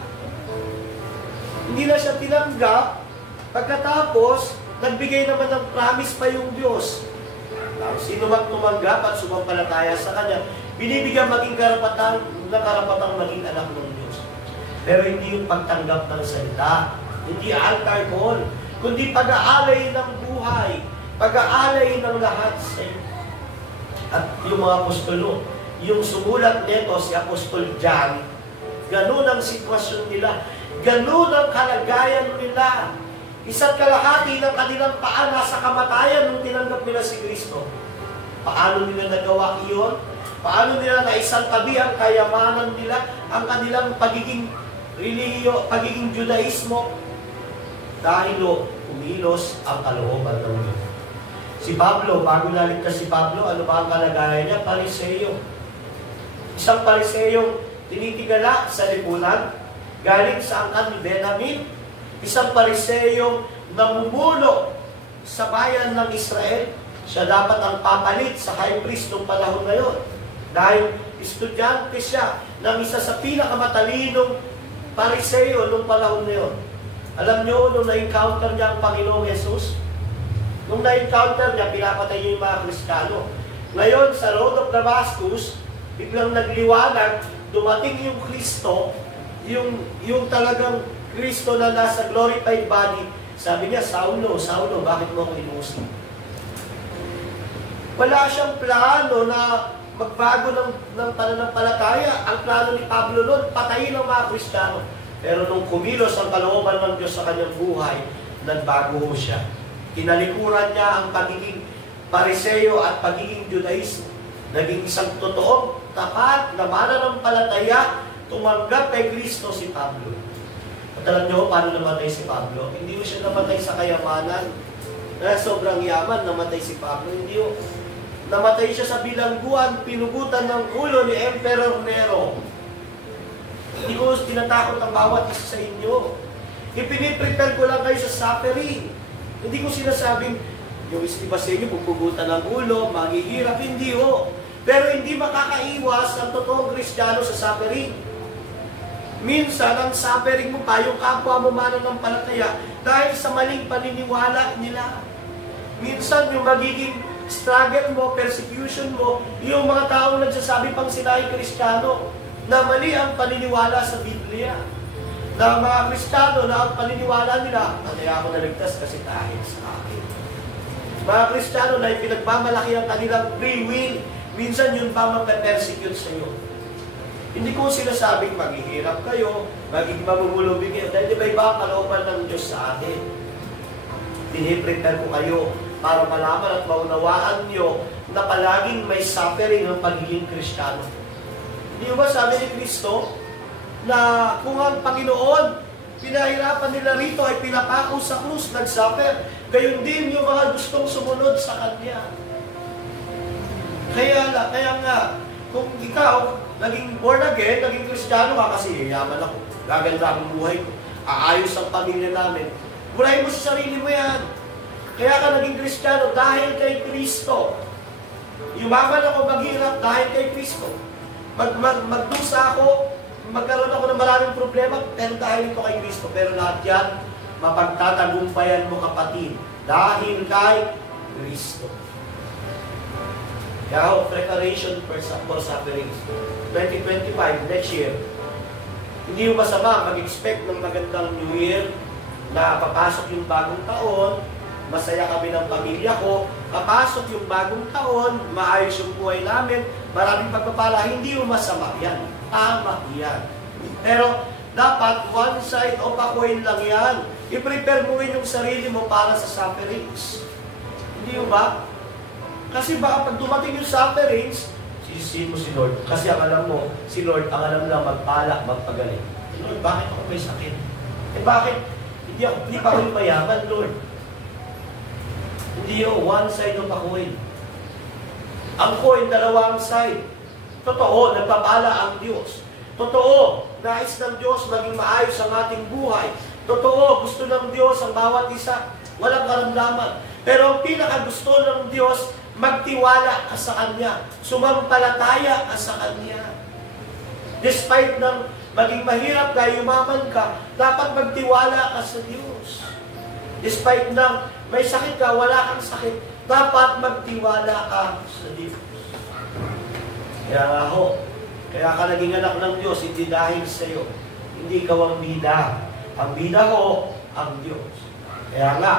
Hindi na siya tinanggap. Pagkatapos, nagbigay naman ng promise pa yung Diyos. Sino mang tumanggap at sumampalataya sa Kanya, binibigyan maging karapatang maging anak ng Diyos. Pero hindi yung pagtanggap ng salita, hindi altar call, kundi pag-aalay ng buhay, pag-aalay ng lahat sa iyo. At yung mga apostolo, yung sumulat nito si Apostol John, ganun ang sitwasyon nila, ganun ang kalagayan nila. Isa't kalahati ng kanilang paa nasa kamatayan nung tinanggap nila si Kristo. Paano nila nagawa iyon? Paano nila naisantabi ang kayamanan nila, ang kanilang pagiging relihiyo, pagiging Judaismo? Dahil umilos ang kalooban ng Diyos. Si Pablo, bago naligtas si Pablo, ano ba ang kalagayan niya? Pariseyo. Isang pariseyong tinitigala sa lipunan, galing sa angkan ni Benjamin. Isang pariseyong namumulo sa bayan ng Israel. Siya dapat ang papalit sa high priest ng panahon na yun. Dahil estudyante siya ng isa sa pinakamatalinong pariseyo nung panahon na yun. Alam nyo, nung na-encounter niya ang Panginoong Jesus, nung na-encounter niya, pinapatay niya yung mga Kristiyano. Ngayon, sa road of Damascus, biglang nagliwanag, dumating yung Kristo, yung talagang Kristo na nasa glorified body. Sabi niya, Saulo, Saulo, bakit mo ako inuusig? Wala siyang plano na magbago ng pananampalataya. Ang plano ni Pablo noon, patayin ang mga Kristiyano. Pero nung kumilos ang kalooban ng Diyos sa kanyang buhay, nagbago siya. Kinalikuran niya ang pagiging Pariseyo at pagiging Judaismo. Naging isang totoong, tapat, na mananampalataya, tumanggap kay Kristo si Pablo. At alam niyo paano namatay si Pablo? Hindi mo siya namatay sa kayamanan. Sobrang yaman, namatay si Pablo. Hindi mo. Namatay siya sa bilangguan, pinugutan ng ulo ni Emperor Nero. Hindi ko tinatakot ang bawat isa sa inyo. Ipiniprepare ko lang kayo sa suffering. Hindi ko sinasabing, yung isa sa inyo, pupugutan ng ulo, maghihirap. Hindi ho. Pero hindi makakaiwas ang totoong Kristiyano sa suffering. Minsan, ang suffering mo pa, yung kapwa mo mananampalataya dahil sa maling paniniwala nila. Minsan, yung magiging struggle mo, persecution mo, yung mga taong nagsasabi pang sila ay Kristiyano, na mali ang paniniwala sa Biblia. Na mga Kristiyano na ang paniniwala nila, kaya ako naligtas kasi dahil sa akin. Mga Kristiyano na ipinagmamalaki ang kanilang free will, minsan yun pa magpe-persecute sa iyo. Hindi ko sila sabing maghihirap kayo, magiging mamumulubig kayo, dahil di ba iba ang kalooban ng Diyos sa atin? Piniprepare ko kayo para malaman at maunawaan nyo na palaging may suffering ang pagiging Kristiyano. Hindi ba sabi ni Kristo na kung ang Panginoon pinahirapan nila rito ay pinapako sa krus, nagsuffer, gayon din yung mga gustong sumunod sa Kanya. Kaya nga, kung ikaw naging born again, naging Kristiyano ka kasi yaman ako, gaganda ang buhay ko, aayos ang pamilya namin, burahin mo sa sarili mo yan. Kaya ka naging Kristiyano dahil kay Kristo. Yumaman ako, maghirap dahil kay Kristo. Magdusa ako, magkaroon ako ng maraming problema, pero dahil ito kay Kristo. Pero lahat yan, mapagtatagumpayan mo kapatid, dahil kay Kristo. Kaya preparation for suffering. 2025, next year, hindi mo masama mag-expect ng magandang New Year na papasok yung bagong taon, masaya kami ng pamilya ko, papasok yung bagong taon, maayos yung buhay namin, maraming pagpapala, hindi mo masama yan. Tama yan. Pero dapat one side of a coin lang yan. I-prepare mo yung sarili mo para sa sufferings. Hindi mo ba? Kasi baka pag dumating yung sufferings, sisihin mo si Lord. Kasi ang alam mo, si Lord, ang alam lang magpala, magpagaling. Lord, bakit ako may sakit? Bakit? Hindi pa ako mayaman, Lord. Hindi yun, one side of a coin. Ang coin, dalawang side. Totoo, nagpapala ang Diyos. Totoo, nais ng Diyos maging maayos ang ating buhay. Totoo, gusto ng Diyos ang bawat isa. Walang karamdaman. Pero ang pinakagusto ng Diyos, magtiwala ka sa Kanya. Sumampalataya ka sa Kanya. Despite ng maging mahirap ka, yumaman ka, dapat magtiwala ka sa Diyos. Despite ng may sakit ka, wala kang sakit, dapat magtiwala ka sa Diyos. Kaya nga ho, kaya ka naging anak ng Diyos, hindi dahil sa iyo. Hindi ikaw ang bida. Ang bida ho, ang Diyos. Kaya nga,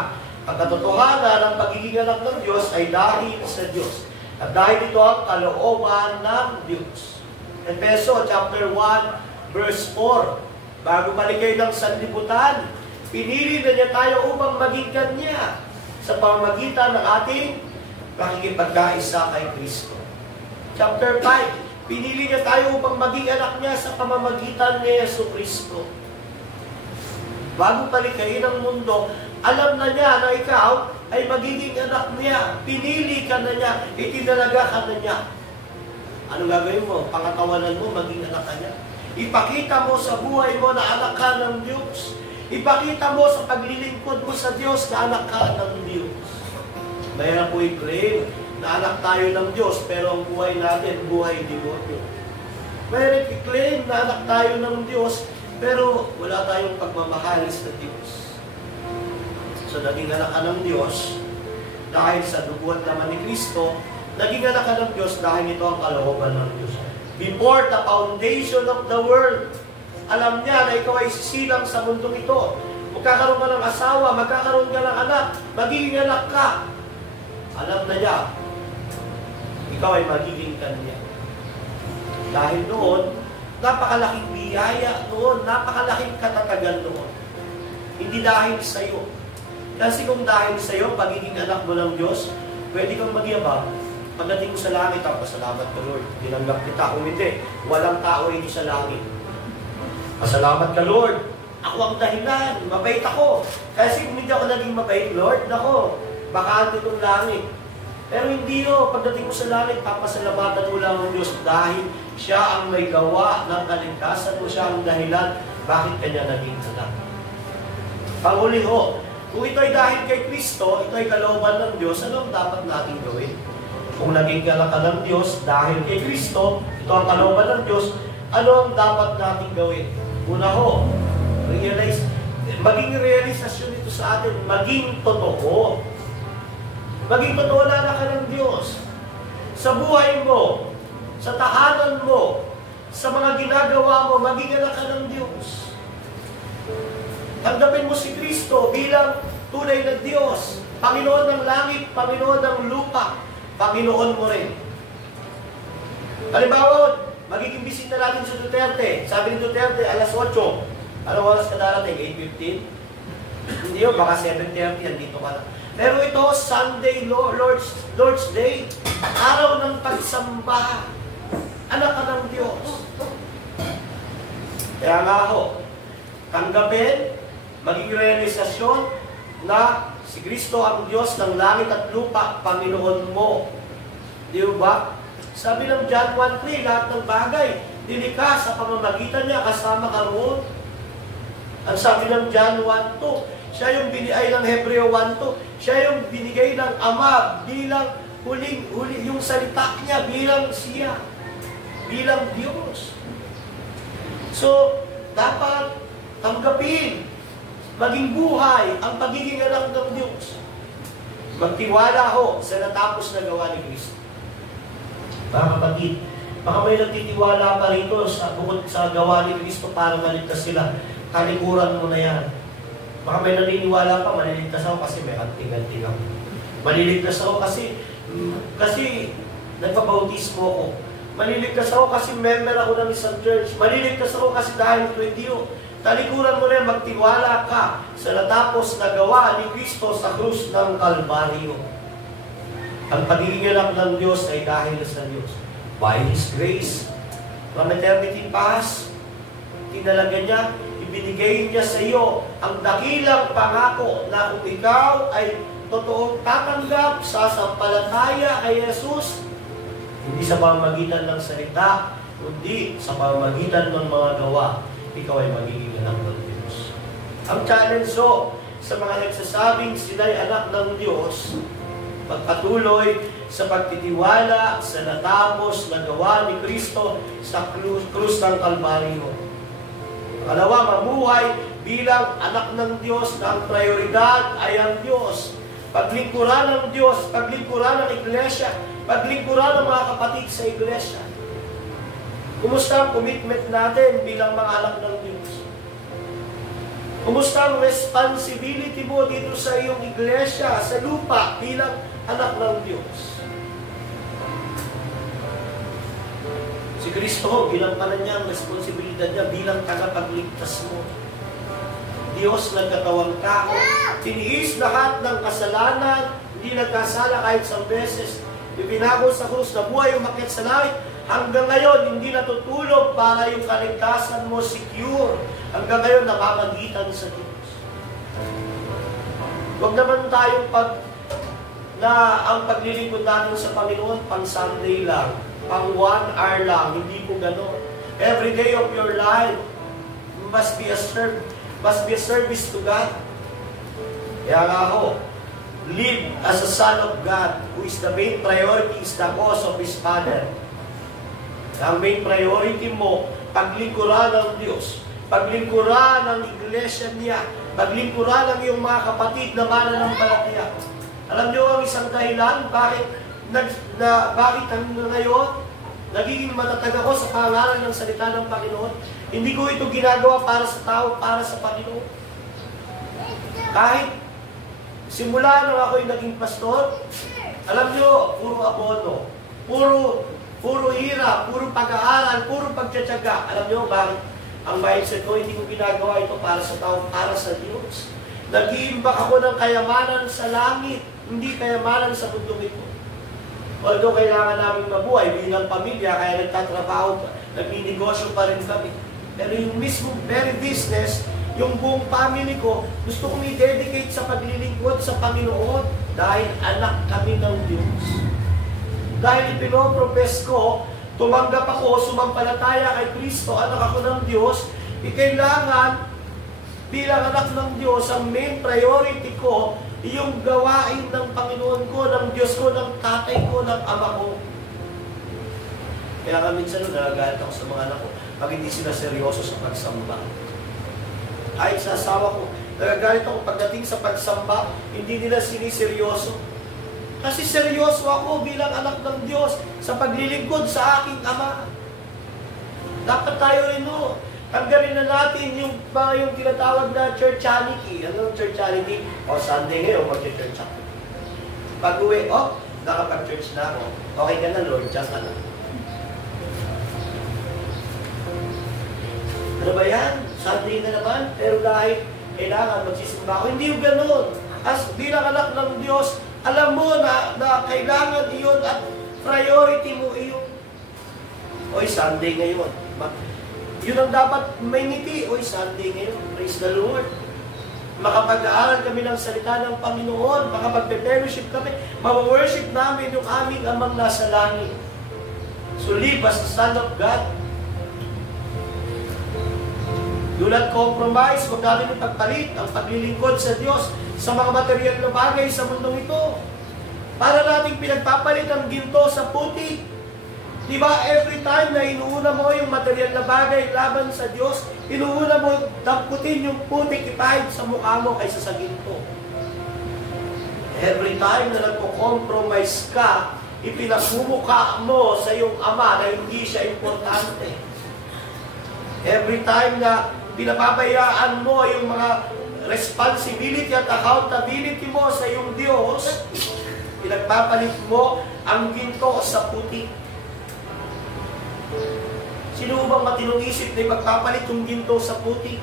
ang katotohanan ng pagiging anak ng Diyos ay dahil sa Diyos. At dahil ito ang kalooban ng Diyos. Efeso chapter 1, verse 4. Bago maligay ng sanlibutan, pinili na niya tayo upang maging Kanya sa pamamagitan ng ating pakikipagkaisa kay Kristo. Chapter 5, pinili niya tayo upang maging anak niya sa pamamagitan ni Yesu Kristo. Bago palikayin ang mundo, alam na niya na ikaw ay magiging anak niya. Pinili ka na niya, itinalaga ka na niya. Ano gagawin mo? Pangatawanan mo, maging anak ka niya. Ipakita mo sa buhay mo na anak ka ng Diyos. Ipakita mo sa paglilingkod mo sa Diyos na anak ka ng Diyos. Mayroon po i-claim na anak tayo ng Diyos, pero ang buhay natin, buhay demonyo. Mayroon i-claim na anak tayo ng Diyos, pero wala tayong pagmamahal sa Diyos. So, naging anak ka ng Diyos dahil sa dugo at laman ni Kristo, naging anak ka ng Diyos dahil ito ang kalooban ng Diyos. Before the foundation of the world, alam niya na ikaw ay sisilang sa mundong ito. Magkakaroon ka ng asawa, magkakaroon ka ng anak, magiging anak ka. Alam na niya, ikaw ay magiging Kanya. Dahil noon, napakalaking biyaya noon, napakalaking katatagan noon. Hindi dahil sa iyo. Kasi kung dahil sa iyo, pagiging anak mo ng Diyos, pwede kang magyabang. Pagdating mo sa langit, pasalamat ka Lord, tinanggap kita. Kung hindi, walang tao rito sa langit. Pasalamat ka Lord, ako ang dahilan, mabait ako. Kasi kung hindi ako naging mabait, Lord, nako, baka itong langit. Pero hindi yun, pagdating mo sa langit, papasalamatan mo lang ang Diyos dahil siya ang may gawa ng kaligtasan mo, siya ang dahilan bakit kanya naging anak. Panghuli ho, kung ito ay dahil kay Kristo, ito ay kalooban ng Diyos, ano ang dapat natin gawin? Kung naging anak ka ng Diyos dahil kay Kristo, ito ang kalooban ng Diyos, ano ang dapat natin gawin? Una ho, maging realisasyon ito sa atin, maging totoo. Maging totoo na anak ka ng Diyos. Sa buhay mo, sa tahanan mo, sa mga ginagawa mo, maging anak ka ng Diyos. Tanggapin mo si Kristo bilang tunay na Diyos, Panginoon ng langit, Panginoon ng lupa, Panginoon mo rin. Halimbawa, magiging bisita natin sa Duterte. Sabi ni Duterte, alas 8. Anong oras ka darating? 8:15? Hindi yun, baka 7:30, andito ka na. Pero ito, Sunday, Lord's Day, araw ng pagsamba. Anak ka ng Diyos. Kaya nga ho, tanggapin, maging realisasyon na si Kristo ang Diyos ng langit at lupa, Panginoon mo. Di ba? Sabi ng John 1:3, lahat ng bagay, nilikha sa pamamagitan niya, kasama ka roon. Ang sabi ng John 1:2, siya yung binigay ng Hebreo 1:2, siya yung binigay ng Ama bilang huli yung salita niya bilang siya, bilang Diyos. So, dapat tanggapin, maging buhay ang pagiging anak ng Diyos. Magtiwala ho sa natapos na gawa ni Kristo. Mga kapatid, baka may nagtitiwala pa rito bukod sa gawa ni Kristo para maligtas sila. Kalikuran mo na yan. Baka may naniniwala pa, maliligtas ako kasi may anting-anting ako. Maliligtas ako kasi nagpabautismo ako. Maliligtas ako kasi member ako ng isang church. Maliligtas ako kasi dahil Diyo. Talikuran mo na yan, magtiwala ka sa natapos na gawa ni Kristo sa krus ng Kalbaryo. Ang pagiging anak ng Diyos ay dahil sa Diyos. By His grace, from eternity past, tinalaga niya, ibinigay niya sa iyo ang dakilang pangako na kung ikaw ay totoong tatanggap, sasampalataya kay Jesus, hindi sa pamamagitan ng salita, kundi sa pamamagitan ng mga gawa, ikaw ay magiging anak ng Diyos. Ang challenge sa mga nagsasabing sila'y anak ng Diyos, magpatuloy sa pagtitiwala sa natapos na gawa ni Kristo sa krus ng Kalbaryo. Pangalawa, mabuhay bilang anak ng Diyos na ang prioridad ay ang Diyos. Paglingkuran ng Diyos, paglingkuran ng Iglesia, paglingkuran ng mga kapatid sa Iglesia. Kumusta ang commitment natin bilang mga anak ng Diyos? Kumusta ang responsibility mo dito sa iyong iglesia, sa lupa, bilang anak ng Diyos? Si Kristo, bilang pala niya ang responsibilidad niya bilang tagapagligtas mo. Diyos, nagkatawang tao, tiniis lahat ng kasalanan, hindi nagkasala kahit isang beses, ipinako sa krus, nabuhay umakyat sa langit, hanggang ngayon, hindi natutulog para yung kaligtasan mo secure. Hanggang ngayon, nakamagitan sa Diyos. Huwag naman tayong ang paglilingkod natin sa Panginoon, pang Sunday lang, pang 1 hour lang, hindi po gano'n. Every day of your life must be a service to God. Kaya nga ako, live as a son of God, who is the main priority, is the cause of His Father. Ang main priority mo, paglingkuran ng Diyos, paglingkuran ng iglesia niya, paglingkuran ng iyong mga kapatid na mananampalataya. Alam niyo ang isang dahilan, bakit hanggang ngayon, nagiging matatag ako sa pangalan ng salita ng Panginoon? Hindi ko ito ginagawa para sa tao, para sa Panginoon. Kahit simula nung ako'y naging pastor, alam niyo, puro abono, puro hirap, puro pag-aaral, puro pagtsatsaga. Alam niyo bakit? Ang mindset ko, hindi ko ginagawa ito para sa tao, para sa Diyos. Nag-iimbak ako ng kayamanan sa langit, hindi kayamanan sa mundong ito. Although kailangan namin mabuhay bilang pamilya, kaya nagtatrabaho, nagninegosyo pa rin kami. Pero yung mismo very business, yung buong family ko, gusto kong i-dedicate sa paglilingkod sa Panginoon dahil anak kami ng Diyos. Dahil ipinopropes ko, tumanggap ako, sumampalataya kay Kristo, anak ako ng Diyos, kailangan bilang anak ng Diyos, ang main priority ko yung gawain ng Panginoon ko, ng Diyos ko, ng tatay ko, ng ama ko. Kaya nga minsan nagagalit ako sa mga anak ko pag hindi sila seryoso sa pagsamba. Kahit sa asawa ko, nagagalit ako pagdating sa pagsamba, hindi nila siniseryoso. Kasi seryoso ako bilang anak ng Diyos sa paglilingkod sa aking Ama. Dapat tayo rin tanggalin na natin yung tinatawag na churchality. Ano yung churchality? Sunday ngayon, mag-church ako. Pag-uwi, nakapag-church na ako. Okay ka na, Lord, dyan ka na. Ano ba yan? Sunday na naman, pero dahil kailangan magsisimba ako. Hindi yung ganun. As bilang anak ng Diyos, alam mo na kailangan iyon at priority mo iyon. Sunday ngayon. Yun ang dapat may ngiti. Sunday ngayon. Praise the Lord. Makapag-aaral kami ng salita ng Panginoon. Makapag-fellowship kami. Ma-worship namin yung aming amang nasa langit. So live as the Son of God. Do not compromise. Huwag natin ipagpalit ang paglilingkod sa Diyos sa mga material na bagay sa mundong ito. Para nating pinagpapalit ang ginto sa puti. Diba, every time na inuuna mo yung material na bagay laban sa Diyos, inuuna mo damputin yung puti ipahid sa mukha mo kaysa sa ginto. Every time na nagko-compromise ka, ipinagmumukha mo sa iyong ama na hindi siya importante. Every time na pinapabayaan mo yung mga responsibility at accountability mo sa iyong Diyos, pinagpapalit mo ang ginto sa puti. Sino bang matinong isip na ipagpapalit yung ginto sa puti?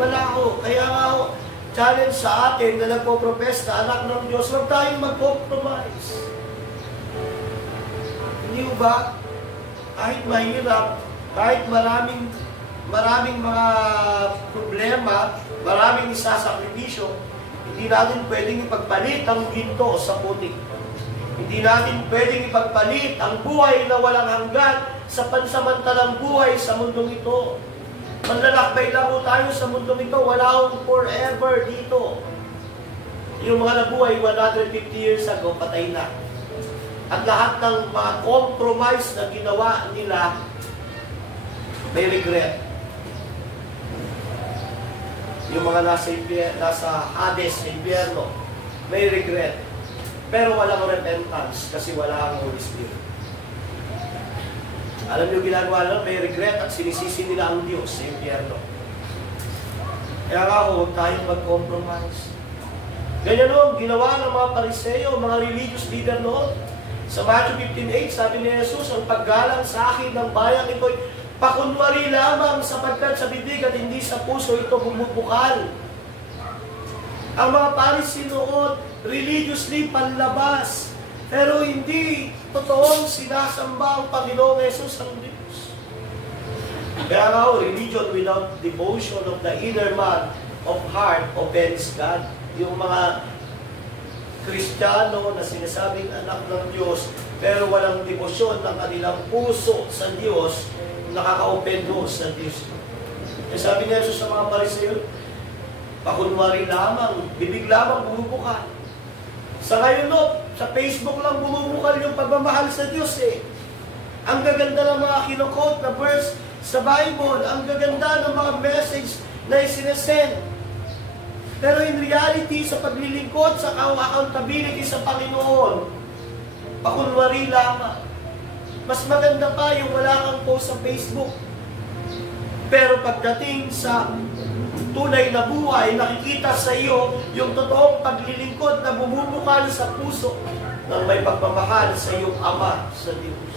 Wala ho. Kaya nga ho, challenge sa atin na nagpo-profess na anak ng Diyos, huwag tayong mag-compromise. Hindi ba? Kahit mahirap, kahit maraming mga problema, maraming isasakripisyo, hindi natin pwedeng ipagpalit ang ginto sa puti. Hindi natin pwedeng ipagpalit ang buhay na walang hanggan sa pansamantalang buhay sa mundong ito. Manlalakbay lang po tayo sa mundong ito, wala akong forever dito. Yung mga nabuhay 150 years ago, patay na. At lahat ng mga compromise na ginawa nila, may regret. Yung mga nasa Hades, impyerno, may regret. Pero walang repentance kasi wala ang Holy Spirit. Alam niyo ginagawa lang, may regret at sinisisi nila ang Diyos sa impyerno. Kaya nga huwag tayong mag-compromise. Ganyan o, ginawa ng mga Pariseo, mga religious leader noon. Sa Matthew 15:8, sabi ni Jesus, ang paggalang sa akin ng bayang ito'y pakunwari lamang sapagkat sa bibig at hindi sa puso ito bumubukal. Ang mga Pariseo noon, religiously panlabas, pero hindi totoong sinasamba ang Panginoong Jesus ang Diyos. Kaya nga religion without devotion of the inner man of heart offends God. Yung mga Kristiyano na sinasabing anak ng Diyos, pero walang debosyon ng kanilang puso sa Diyos, nakaka-offendo sa Diyos. Kaya sabi ni Jesus sa mga Pariseo, pakunwari lamang, bibig lamang bumubukal. Sa ngayon sa Facebook lang bumubukal yung pagmamahal sa Diyos eh. Ang gaganda ng mga kinukot na verse sa Bible, ang gaganda ng mga message na isinesend. Pero in reality, sa paglilingkod, sa accountability sa Panginoon, pakunwari lamang. Mas maganda pa yung wala kang post sa Facebook. Pero pagdating sa tunay na buhay, nakikita sa iyo yung totoong paglilingkod na bumubukal sa puso ng may pagmamahal sa iyong Ama sa Diyos.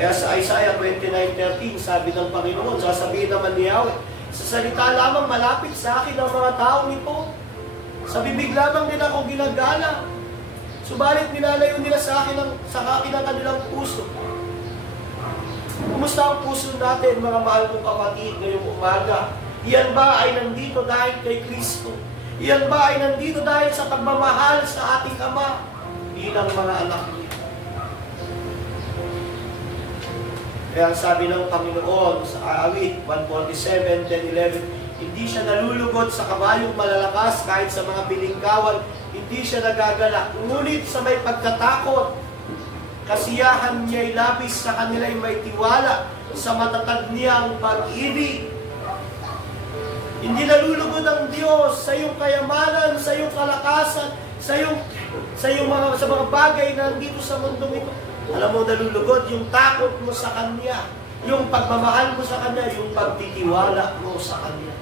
Kaya sa Isaiah 29:13, sabi ng Panginoon, sasabihin naman ni Yahweh, sa salita lamang malapit sa akin ang mga taong ito. Sa bibig lamang nila ako ginagala. Subalit nilalayo nila sa akin ang kanilang puso. Kumusta ang puso natin, mga mahal kong kapatid, ngayong umaga? Iyan ba ay nandito dahil kay Kristo? Iyan ba ay nandito dahil sa pagmamahal sa ating Ama bilang mga anak niya? Kaya sabi ng Panginoon sa awit 147:10-11, Hindi siya nalulugod sa kabayong malalakas kahit sa mga pilingkawan. Hindi siya nagagalak. Ngunit sa may pagkatakot, kasiyahan niya'y labis, sa kanila'y may tiwala, sa matatag niyang pag-ibig. Hindi nalulugod ang Diyos sa iyong kayamanan, sa iyong kalakasan, sa mga bagay na nandito sa mundong ito. Alam mo, nalulugod yung takot mo sa Kanya, yung pagmamahal mo sa Kanya, yung pagtitiwala mo sa Kanya.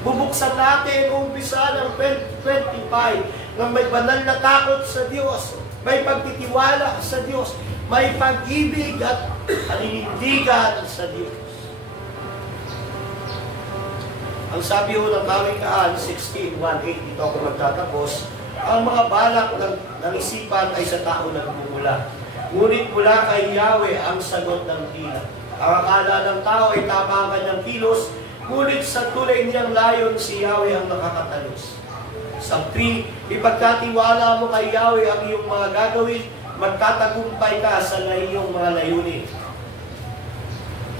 Bubuksan natin, umpisa ng 2025, ng may banal na takot sa Diyos, may pagtitiwala sa Diyos, may pag-ibig at paninindigan sa Diyos. Ang sabi ho ng Kawikaan 16:1-8, dito ako magtatapos, ang mga balak ng isipan ay sa tao nagmumula. Ngunit mula kay Yahweh ang sagot ng tila. Ang akala ng tao ay tama ang kanyang kilos, ngunit sa tulay niyang layon si Yahweh ang nakakatalos. Sa 3, ipagkatiwala mo kay Yahweh ang iyong mga gagawin, magtatagumpay ka sa iyong mga layunin.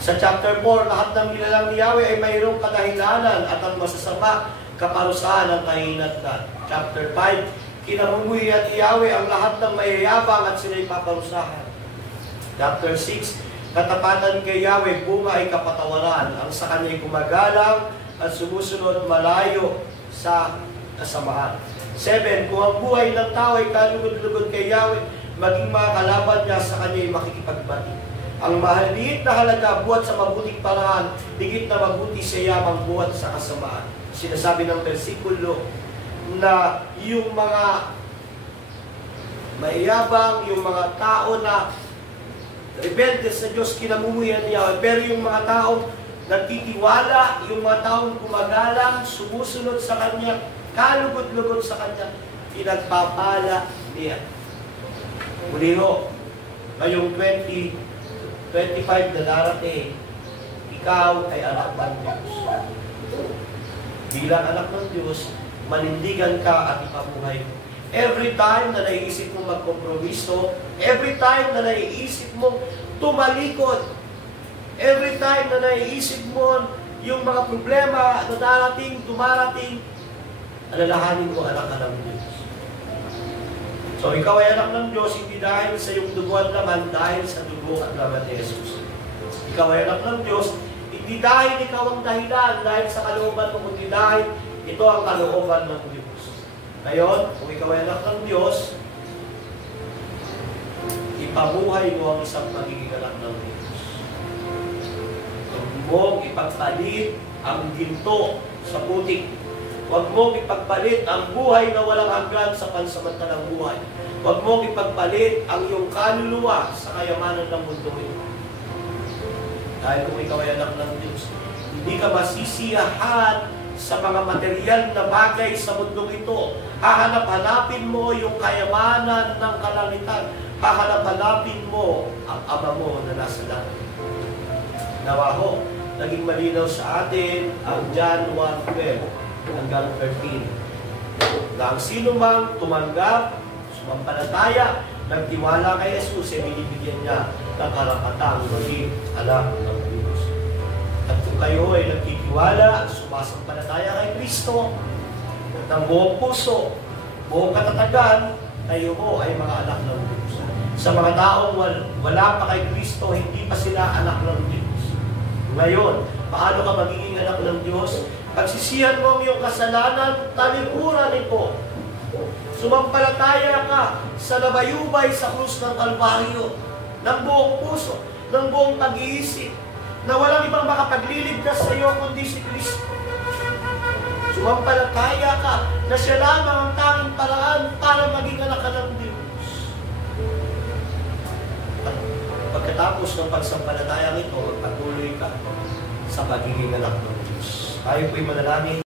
Sa chapter 4, lahat ng nilalang ni Yahweh ay mayroong kadahilanan at ang masasama, kaparusahan ng kahinatnan. Chapter 5, kinamumuhian ni Yahweh ang lahat ng mayayabang at sila'y paparusahan. Chapter 6, katapatan kay Yahweh, bunga ay kapatawaran. Ang sa kanya'y gumagalang at sumusunod malayo sa kasamaan. 7, kung ang buhay ng tao ay kalugod-lugod kay Yahweh, maging mga kalaban niya sa kanya'y makikipagbati. Ang mahaliit na halaga buhat sa mabuting paraan, higit na mabuti sa yamang buhat sa kasamaan. Sinasabi ng bersikulo na yung mga mayabang, yung mga tao na rebelde sa Diyos, kinamumuhian niya. Pero yung mga taong nagtitiwala, yung mga taong gumagalang, sumusunod sa Kanya, kalugod-lugod sa Kanya, pinagpapala niya. Muli ho, ngayong 2025 na darating, ikaw ay anak ng Diyos. Bilang anak ng Diyos, manindigan ka at ipabuhay mo. Every time na naiisip mo magkompromiso, every time na naiisip mo tumalikod, every time na naiisip mo yung mga problema na darating, dumarating, alalahanin mo anak ka ng Diyos. So, ikaw ay anak ng Diyos, hindi dahil sa iyong dugo at laman, dahil sa dugo at laman ni Jesus. Ikaw ay anak ng Diyos, hindi dahil ikaw ang dahilan, dahil sa kalooban mo, kundi dahil ito ang kalooban ng Diyos. Ngayon, kung ikaw ay anak ng Diyos, ipabuhay mo ang isang pagiging anak ng Diyos. Huwag mong ipagpalit ang ginto sa putik. Huwag mong ipagpalit ang buhay na walang hanggan sa pansamantalang buhay. Huwag mong ipagpalit ang iyong kaluluwa sa kayamanan ng mundo ito. Dahil kung ikaw ay anak ng Diyos, hindi ka masisiyahan sa mga material na bagay sa mundong ito. Hahanap-hanapin mo yung kayamanan ng kalangitan. Hahanap-hanapin mo ang Ama mo na nasa langit. Nawa ho, naging malinaw sa atin ang John 1:12 hanggang 13. Na ang sino mang tumanggap, sumampalataya, nagtiwala kay Jesus, ay binibigyan niya ng karapatang maging anak ng Diyos. At kung kayo ay nagtitiwala, sumasampalataya kay Kristo, ng buong puso, buong katatagan, kayo ho ay mga anak ng Diyos. Sa mga taong wala pa kay Kristo, hindi pa sila anak ng Diyos. Ngayon, paano ka magiging anak ng Diyos? Pagsisihan mo ang iyong kasalanan, talikuran ito. Sumampalataya ka sa nabayubay sa krus ng Kalbaryo, ng buong puso, ng buong pag-iisip, na walang ibang makapagliligtas sa iyo kundi si Kristo. Sumampalataya ka na siya lamang ang tanging paraan para maging anak ka ng Diyos. At pagkatapos ng pagsampalataya nito, patuloy ka sa pagiging anak ng Diyos. Tayo po'y manalangin.